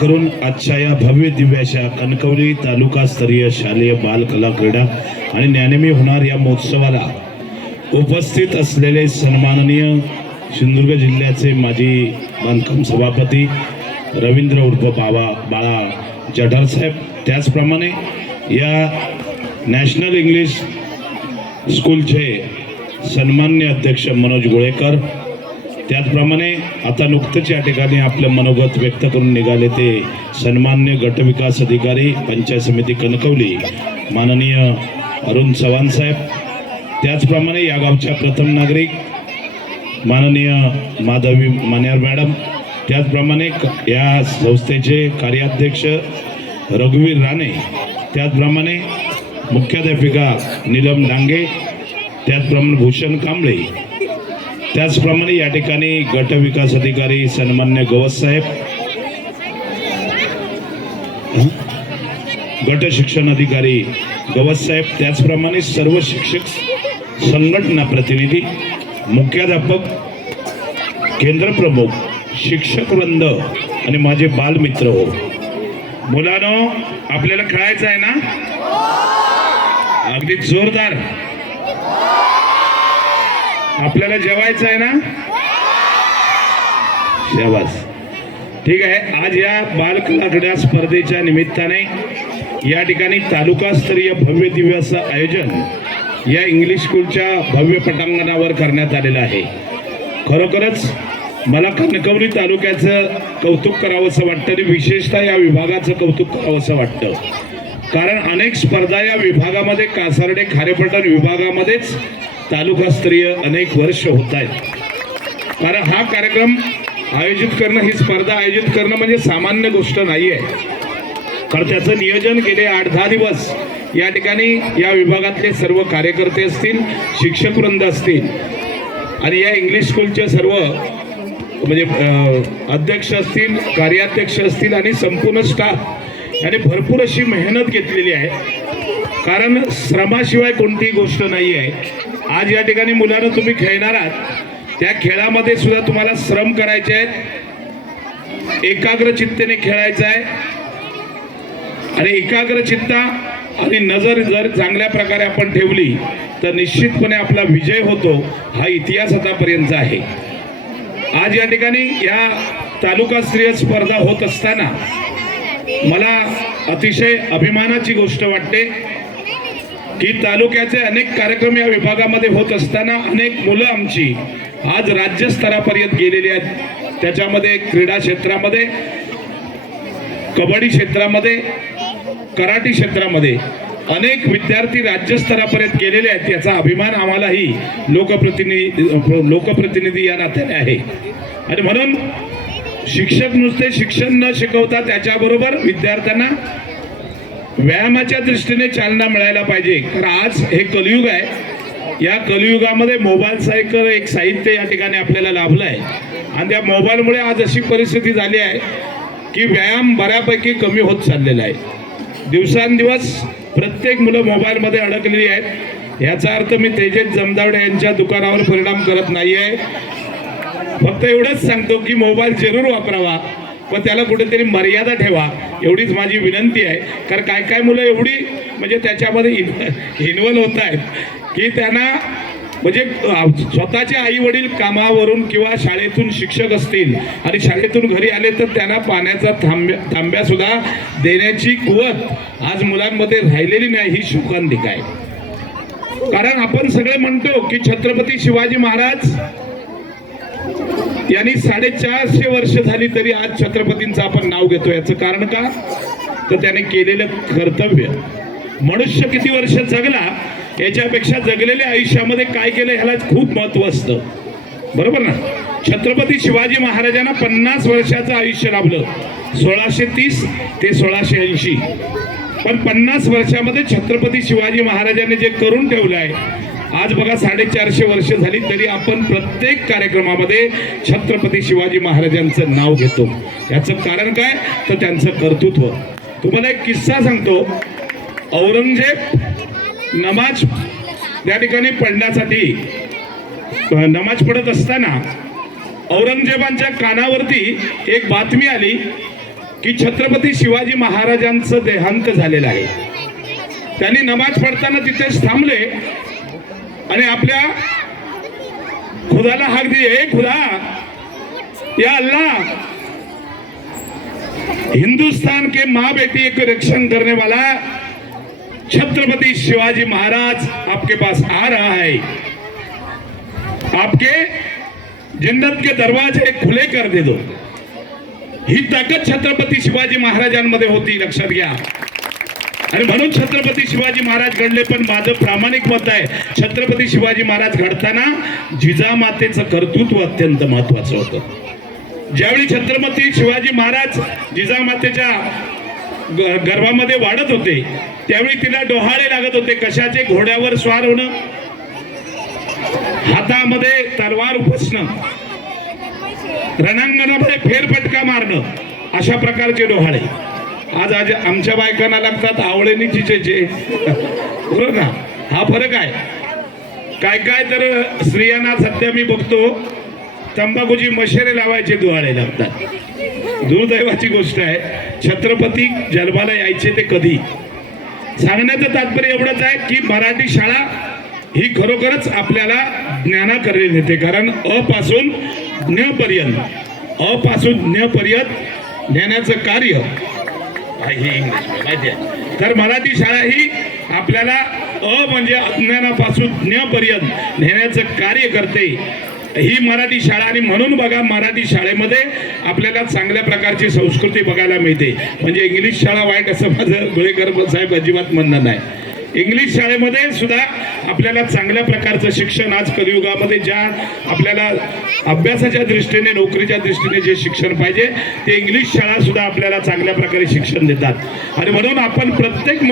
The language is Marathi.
करून आजच्या या भव्य दिव्याच्या कणकवली तालुकास्तरीय शालेय बाल कला क्रीडा आणि ज्ञानमय होणार या महोत्सवाला उपस्थित असलेले सन्माननीय सिंधुदुर्ग जिल्ह्याचे माजी बांधकाम सभापती रवींद्र उर्फ बाळा जठार साहेब, त्याचप्रमाणे या नॅशनल इंग्लिश स्कूलचे सन्मान्य अध्यक्ष मनोज गोळेकर, त्याचप्रमाणे आता नुकतेच या ठिकाणी आपलं मनोगत व्यक्त करून निघाले ते सन्मान्य गटविकास अधिकारी पंचायत समिती कणकवली माननीय अरुण चव्हाण साहेब, त्याचप्रमाणे या गावच्या प्रथम नागरिक माननीय माधवी मान्यार मॅडम, त्याचप्रमाणे या संस्थेचे कार्याध्यक्ष रघुवीर राणे, त्याचप्रमाणे मुख्याध्यापिका नीलम डांगे, त्याचप्रमाणे भूषण कांबळे, त्याचप्रमाणे या ठिकाणी गट विकास अधिकारी सन्मान्य गवस साहेब, गट शिक्षण अधिकारी गवस साहेब, त्याचप्रमाणे सर्व शिक्षक संघटना प्रतिनिधी, मुख्याध्यापक, केंद्र प्रमुख, शिक्षक वृंद आणि माझे बालमित्र हो. मुलांनो, आपल्याला खेळायचं आहे ना? अगदी जोरदार. आपल्याला जेवायचं आहे ना? शाबास. ठीक आहे. आज या बाल कला क्रीडा स्पर्धेच्या निमित्ताने या ठिकाणी तालुकास्तरीय भव्य दिव्य असं आयोजन या इंग्लिश स्कूलच्या भव्य पटांगणावर करण्यात आलेलं आहे. खरोखरच मला कणकवली तालुक्याचं कौतुक करावंसं वाटतं आणि विशेषतः या विभागाचं कौतुक करावंसं वाटतं, कारण अनेक स्पर्धा या विभागामध्ये कासार्डे खारेपाटण विभागामध्येच तालुकास्तरीय अनेक वर्ष होत आहेत. कारण हा कार्यक्रम आयोजित करणं, ही स्पर्धा आयोजित करणं म्हणजे सामान्य गोष्ट नाही आहे. कारण त्याचं नियोजन गेले 8-10 दिवस या ठिकाणी या विभागातले सर्व कार्यकर्ते असतील, शिक्षक वृंद असतील आणि या इंग्लिश स्कूलचे सर्व म्हणजे अध्यक्ष असतील, कार्याध्यक्ष असतील आणि संपूर्ण स्टाफ याने भरपूर अशी मेहनत घेतलेली आहे. कारण श्रमाशिवाय कोणतीही गोष्ट नाही आहे. आज या ठिकाणी मुलांना तुम्ही खेळणार आहात, त्या खेळामध्ये सुद्धा तुम्हाला श्रम करायचे आहेत, एकाग्रचित्तेने खेळायचं आहे आणि एकाग्रचित्ता आणि नजर जर चांगल्या प्रकारे आपण ठेवली तर निश्चितपणे आपला विजय होतो. हा इतिहास आतापर्यंत आहे. आज या ठिकाणी या तालुकास्तरीय स्पर्धा होत असताना मला अतिशय अभिमानाची गोष्ट वाटते की तालुक्याचे अनेक कार्यक्रम या विभागामध्ये होत असताना अनेक मुलं आमची आज राज्यस्तरापर्यंत गेलेली आहेत. त्याच्यामध्ये क्रीडा क्षेत्रामध्ये, कबड्डी क्षेत्रामध्ये, कराटे क्षेत्रामध्ये अनेक विद्यार्थी राज्यस्तरापर्यंत गेलेले आहेत. याचा अभिमान आम्हालाही लोकप्रतिनिधी या नात्याने आहे. आणि म्हणून शिक्षक नुसते शिक्षण न शिकवता त्याच्याबरोबर विद्यार्थ्यांना व्यायामाच्या दृष्टीने चालना मिळायला पाहिजे. कारण आज हे कलियुग आहे. या कलियुगामध्ये मोबाईलसारखं एक साहित्य या ठिकाणी आपल्याला लाभलं आहे आणि त्या मोबाईलमुळे आज अशी परिस्थिती झाली आहे की व्यायाम बऱ्यापैकी कमी होत चाललेला आहे. दिवसांदिवस प्रत्येक मुलं मोबाईलमध्ये अडकलेली आहेत. याचा अर्थ मी तेजस जमदावडे यांच्या दुकानावर परिणाम करत नाही आहे. फक्त एवढंच सांगतो की मोबाईल जरूर वापरावा, पण त्याला कुठेतरी मर्यादा ठेवा, एवढीच माझी विनंती आहे. कारण काय काय मुलं एवढी म्हणजे त्याच्यामध्ये इन्व्हॉल्व होत आहेत की त्यांना म्हणजे स्वतःचे आई वडील कामावरून किंवा शाळेतून शिक्षक असतील आणि शाळेतून घरी आले तर त्यांना पाण्याचा तांब्या सुद्धा देण्याची कुवत आज मुलांमध्ये राहिलेली नाही. ही शोकांतिका आहे. कारण आपण सगळे म्हणतो की छत्रपती शिवाजी महाराज यांनी 450 वर्ष झाली तरी आज छत्रपतींचं आपण नाव घेतो. याचं कारण का? तर त्याने केलेलं कर्तव्य. मनुष्य किती वर्ष जगला याच्यापेक्षा जगलेल्या आयुष्यामध्ये काय केलं ह्याला खूप महत्व असतं. बरोबर ना? छत्रपती शिवाजी महाराजांना 50 वर्षाचं आयुष्य लाभलं, 1630 ते 1680. पण 50 वर्षामध्ये छत्रपती शिवाजी महाराजांनी जे करून ठेवलं आहे, आज बघा 450 वर्ष झाली तरी आपण प्रत्येक कार्यक्रमामध्ये छत्रपती शिवाजी महाराजांचं नाव घेतो. याचं कारण काय? तर त्यांचं कर्तृत्व. तुम्हाला एक किस्सा सांगतो. औरंगजेब नमाज त्या ठिकाणी पडण्यासाठी नमाज पडत असताना औरंगजेबांच्या कानावरती एक बातमी आली की छत्रपती शिवाजी महाराजांचं देहांत झालेलं आहे. त्यांनी नमाज पडताना तिथेच थांबले आणि आपल्या खुदाला हाक दिली, हे खुदा, या अल्लाह, हिंदुस्तान के माँ बेटी के रक्षण करने वाला छत्रपति शिवाजी महाराज आपके पास आ रहा है. आपके जन्नत के दरवाजे खुले कर दे दो. ही ताकद छत्रपती शिवाजी महाराजांमध्ये होती, लक्षात घ्या. आणि म्हणून छत्रपती शिवाजी महाराज घडले. पण माझं प्रामाणिक मत आहे, छत्रपती शिवाजी महाराज घडताना जिजामातेचं कर्तृत्व अत्यंत महत्वाचं होतं. ज्यावेळी छत्रपती शिवाजी महाराज जिजामातेच्या गर्भामध्ये वाढत होते त्यावेळी तिला डोहाळे लागत होते. कशाचे? घोड्यावर स्वार होणं, हातामध्ये तलवार उपसणं, रणांगणामध्ये फेरफटका मारणं, अशा प्रकारचे डोहाळे. आज आमच्या बायकांना लागतात आवळेनी चिचेचे, बरोबर ना? हा फरक आहे. काय काय तर स्त्रियांना सध्या मी बघतो तंबाखूची मशेरे लावायचे डोहाळे लागतात. दुर्दैवाची गोष्ट आहे. छत्रपती जन्माला यायचे ते कधी? सांगण्याचं तात्पर्य एवढंच आहे की मराठी शाळा ही खरोखरच आपल्याला ज्ञानाकडे नेते. कारण अपासून ज्ञापर्यंत नेण्याचं कार्य हे इंग्लिश माहिती आहे. तर मराठी शाळा ही आपल्याला म्हणजे अज्ञानापासून ज्ञापर्यंत नेण्याचं कार्य करते, ही मराठी शाळा. आणि म्हणून बघा, मराठी शाळेमध्ये आपल्याला चांगल्या प्रकारची संस्कृती बघायला मिळते. म्हणजे इंग्लिश शाळा वाईट असं माझं गोळेकर साहेब अजिबात म्हणणं नाही. इंग्लिश शाळेमध्ये सुद्धा आपल्याला चांगल्या प्रकारचं शिक्षण आज कलियुगामध्ये ज्या आपल्याला अभ्यासाच्या दृष्टीने, नोकरीच्या दृष्टीने जे शिक्षण पाहिजे ते इंग्लिश शाळा सुद्धा आपल्याला चांगल्या प्रकारे शिक्षण देतात. आणि म्हणून आपण प्रत्येक